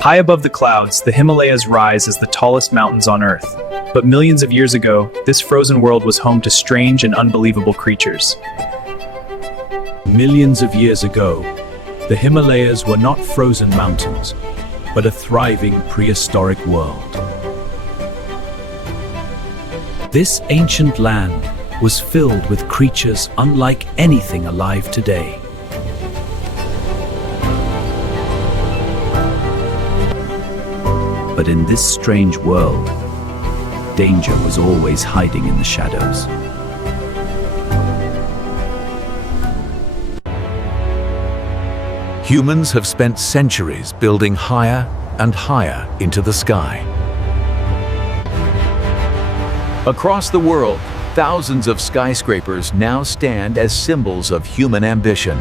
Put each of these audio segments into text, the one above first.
High above the clouds, the Himalayas rise as the tallest mountains on Earth. But millions of years ago, this frozen world was home to strange and unbelievable creatures. Millions of years ago, the Himalayas were not frozen mountains, but a thriving prehistoric world. This ancient land was filled with creatures unlike anything alive today. But in this strange world, danger was always hiding in the shadows. Humans have spent centuries building higher and higher into the sky. Across the world, thousands of skyscrapers now stand as symbols of human ambition.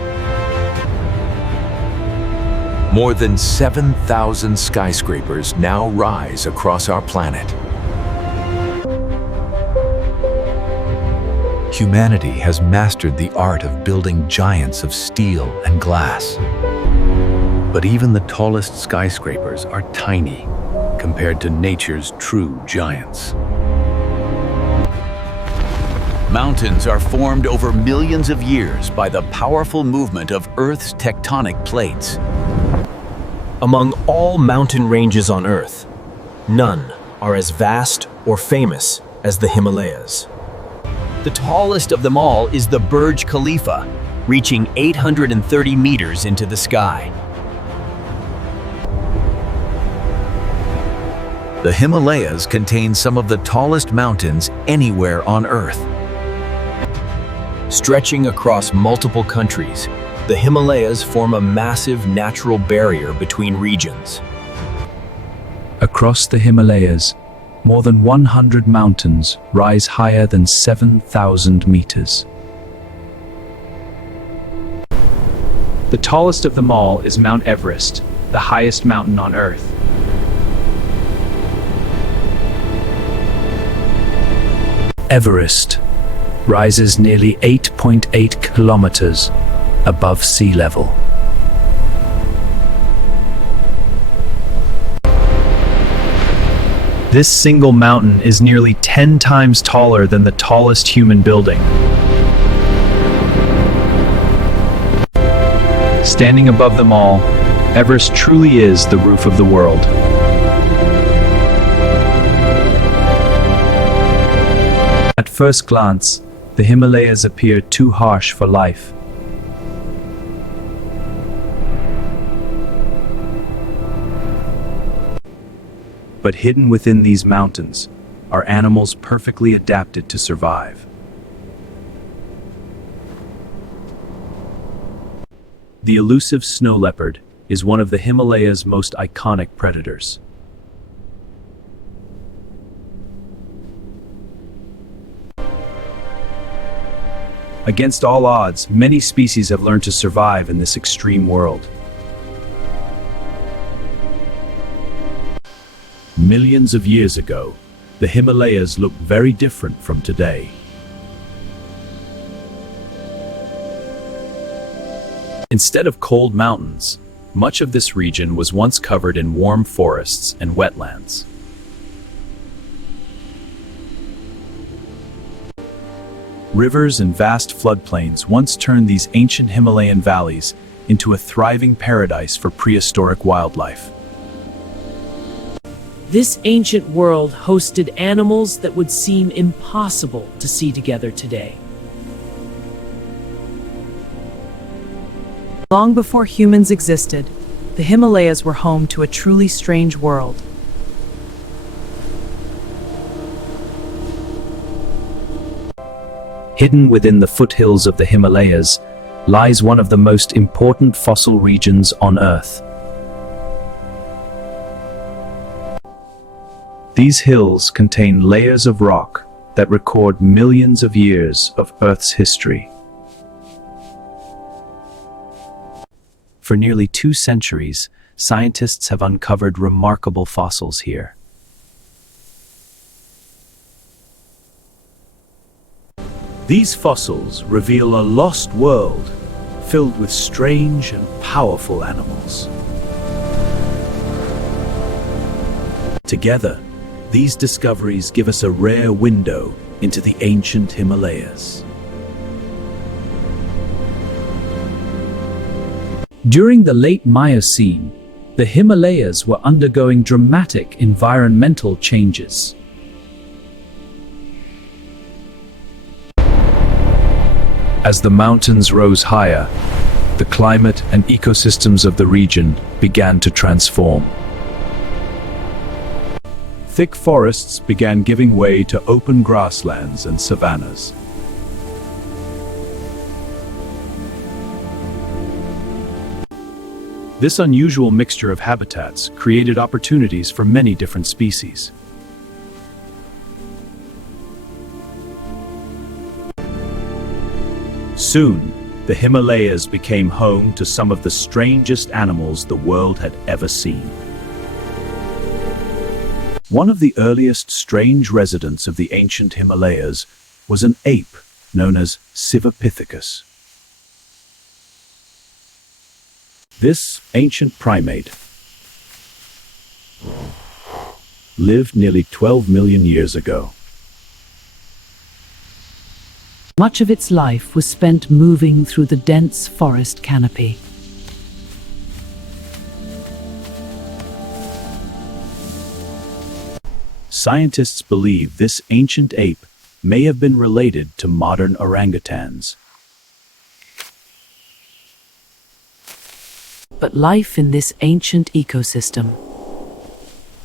More than 7,000 skyscrapers now rise across our planet. Humanity has mastered the art of building giants of steel and glass. But even the tallest skyscrapers are tiny compared to nature's true giants. Mountains are formed over millions of years by the powerful movement of Earth's tectonic plates. Among all mountain ranges on Earth, none are as vast or famous as the Himalayas. The tallest of them all is the Burj Khalifa, reaching 830 meters into the sky. The Himalayas contain some of the tallest mountains anywhere on Earth. Stretching across multiple countries, the Himalayas form a massive natural barrier between regions. Across the Himalayas, more than 100 mountains rise higher than 7,000 meters. The tallest of them all is Mount Everest, the highest mountain on Earth. Everest rises nearly 8.8 kilometers above sea level. This single mountain is nearly 10 times taller than the tallest human building. Standing above them all, Everest truly is the roof of the world. At first glance, the Himalayas appear too harsh for life. But hidden within these mountains are animals perfectly adapted to survive. The elusive snow leopard is one of the Himalayas' most iconic predators. Against all odds, many species have learned to survive in this extreme world. Millions of years ago, the Himalayas looked very different from today. Instead of cold mountains, much of this region was once covered in warm forests and wetlands. Rivers and vast floodplains once turned these ancient Himalayan valleys into a thriving paradise for prehistoric wildlife. This ancient world hosted animals that would seem impossible to see together today. Long before humans existed, the Himalayas were home to a truly strange world. Hidden within the foothills of the Himalayas lies one of the most important fossil regions on Earth. These hills contain layers of rock that record millions of years of Earth's history. For nearly 2 centuries, scientists have uncovered remarkable fossils here. These fossils reveal a lost world filled with strange and powerful animals. Together, these discoveries give us a rare window into the ancient Himalayas. During the late Miocene, the Himalayas were undergoing dramatic environmental changes. As the mountains rose higher, the climate and ecosystems of the region began to transform. Thick forests began giving way to open grasslands and savannas. This unusual mixture of habitats created opportunities for many different species. Soon, the Himalayas became home to some of the strangest animals the world had ever seen. One of the earliest strange residents of the ancient Himalayas was an ape known as Siwalik. This ancient primate lived nearly 12 million years ago. Much of its life was spent moving through the dense forest canopy. Scientists believe this ancient ape may have been related to modern orangutans. But life in this ancient ecosystem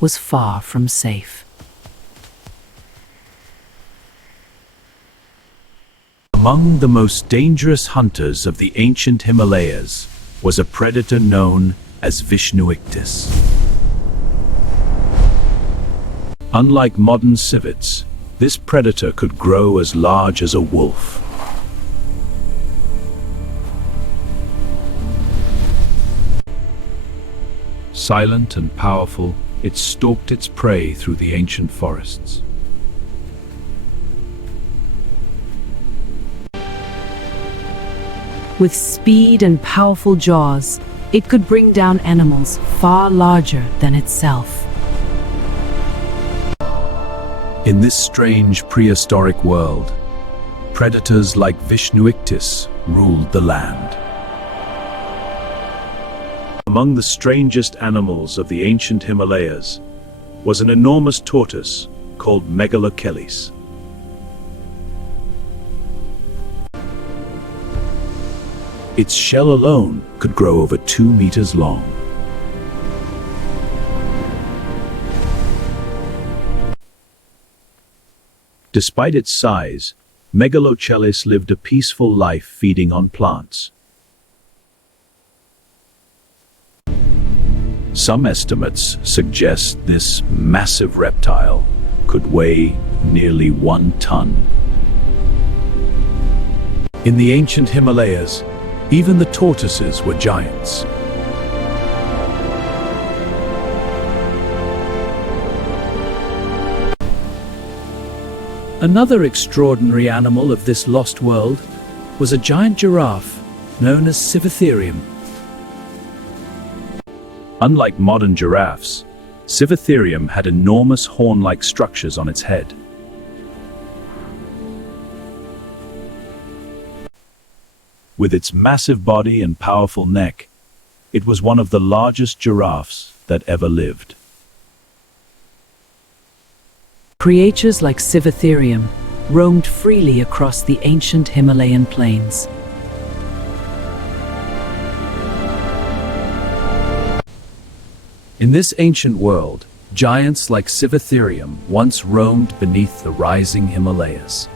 was far from safe. Among the most dangerous hunters of the ancient Himalayas was a predator known as Vishnuyctus. Unlike modern civets, this predator could grow as large as a wolf. Silent and powerful, it stalked its prey through the ancient forests. With speed and powerful jaws, it could bring down animals far larger than itself. In this strange prehistoric world, predators like Vishnuyctus ruled the land. Among the strangest animals of the ancient Himalayas was an enormous tortoise called Megalocheles. Its shell alone could grow over 2 meters long. Despite its size, Megalocheles lived a peaceful life feeding on plants. Some estimates suggest this massive reptile could weigh nearly 1 ton. In the ancient Himalayas, even the tortoises were giants. Another extraordinary animal of this lost world was a giant giraffe known as Siwalik. Unlike modern giraffes, Siwalik had enormous horn-like structures on its head. With its massive body and powerful neck, it was one of the largest giraffes that ever lived. Creatures like Siwalik roamed freely across the ancient Himalayan plains. In this ancient world, giants like Siwalik once roamed beneath the rising Himalayas.